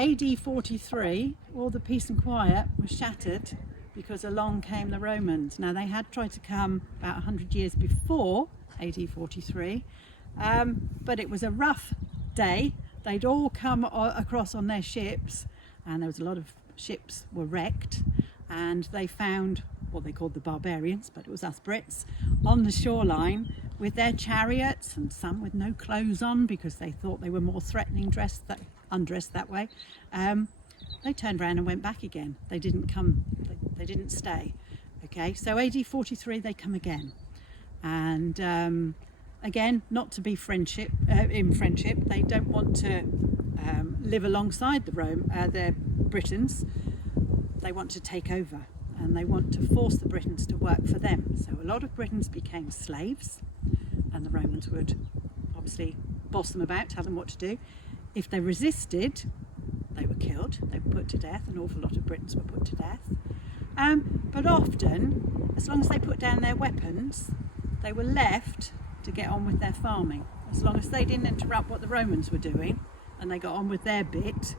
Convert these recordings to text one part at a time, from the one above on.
AD 43, all the peace and quiet was shattered because along came the Romans. Now they had tried to come about 100 years before AD 43, but it was a rough day. They'd all come across on their ships, and there was a lot of ships were wrecked, and they found what they called the barbarians, but it was us Brits, on the shoreline with their chariots, and some with no clothes on because they thought they were more threatening undressed that way. They turned around and went back again. They didn't come, they didn't stay. Okay, so AD 43 they come again, and again, not to be in friendship. They don't want to live alongside the Britons. They want to take over, and they want to force the Britons to work for them. So a lot of Britons became slaves, and the Romans would obviously boss them about, tell them what to do. If they resisted, they were killed, they were put to death. An awful lot of Britons were put to death. But often, as long as they put down their weapons, they were left to get on with their farming. As long as they didn't interrupt what the Romans were doing and they got on with their bit,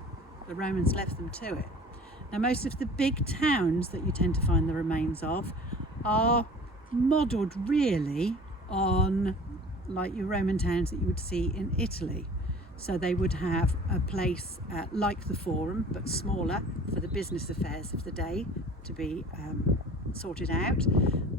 the Romans left them to it. Now most of the big towns that you tend to find the remains of are modelled really on like your Roman towns that you would see in Italy. So they would have a place like the Forum, but smaller, for the business affairs of the day to be sorted out.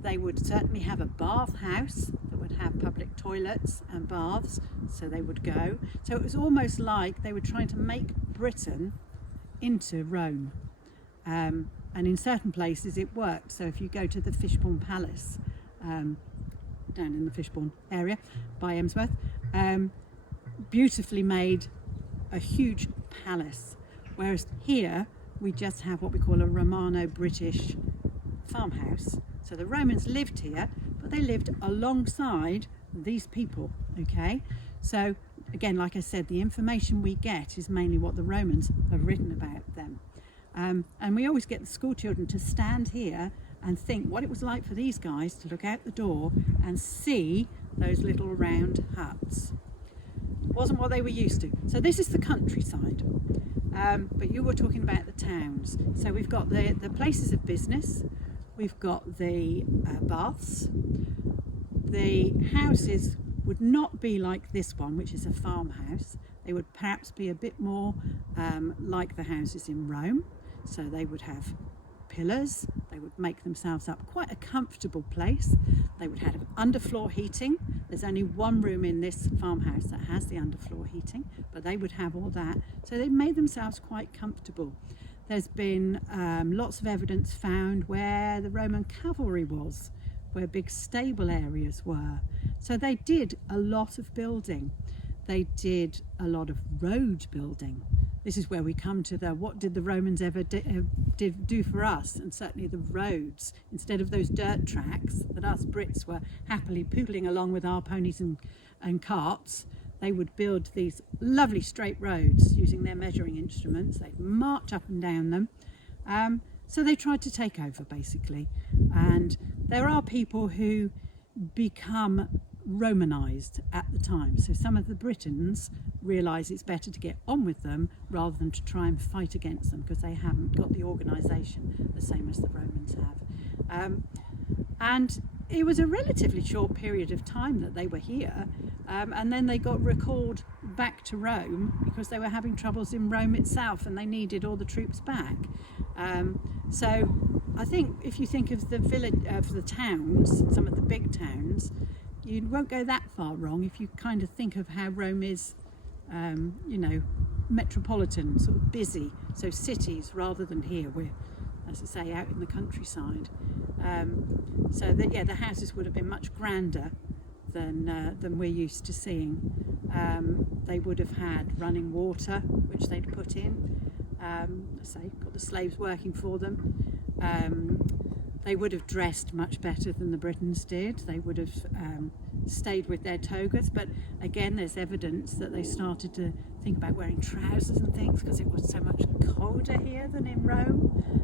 They would certainly have a bath house that would have public toilets and baths, so they would go. So it was almost like they were trying to make Britain into Rome. And in certain places it worked. So if you go to the Fishbourne Palace, down in the Fishbourne area by Emsworth, beautifully made, a huge palace, whereas here we just have what we call a Romano-British farmhouse. So the Romans lived here, but they lived alongside these people. Okay, so again, like I said, the information we get is mainly what the Romans have written about them, and we always get the school children to stand here and think what it was like for these guys to look out the door and see those little round huts. Wasn't what they were used to. So this is the countryside, but you were talking about the towns. So we've got the places of business, we've got the baths. The houses would not be like this one, which is a farmhouse. They would perhaps be a bit more like the houses in Rome. So they would have pillars, they would make themselves up quite a comfortable place. They would have underfloor heating. There's only one room in this farmhouse that has the underfloor heating, but they would have all that. So they made themselves quite comfortable. There's been lots of evidence found where the Roman cavalry was, where big stable areas were. So they did a lot of building. They did a lot of road building. This is where we come to what did the Romans ever do for us, and certainly the roads. Instead of those dirt tracks that us Brits were happily poodling along with our ponies and carts, they would build these lovely straight roads using their measuring instruments. They'd march up and down them. So they tried to take over basically. And there are people who become Romanized at the time. So some of the Britons realise it's better to get on with them rather than to try and fight against them, because they haven't got the organisation the same as the Romans have. And it was a relatively short period of time that they were here, and then they got recalled back to Rome because they were having troubles in Rome itself and they needed all the troops back. So I think if you think of the towns, some of the big towns, you won't go that far wrong if you kind of think of how Rome is, metropolitan, sort of busy. So cities rather than here, we're, as I say, out in the countryside. So that the houses would have been much grander than we're used to seeing. They would have had running water, which they'd put in. Got the slaves working for them. They would have dressed much better than the Britons did. They would have stayed with their togas, but again there's evidence that they started to think about wearing trousers and things because it was so much colder here than in Rome.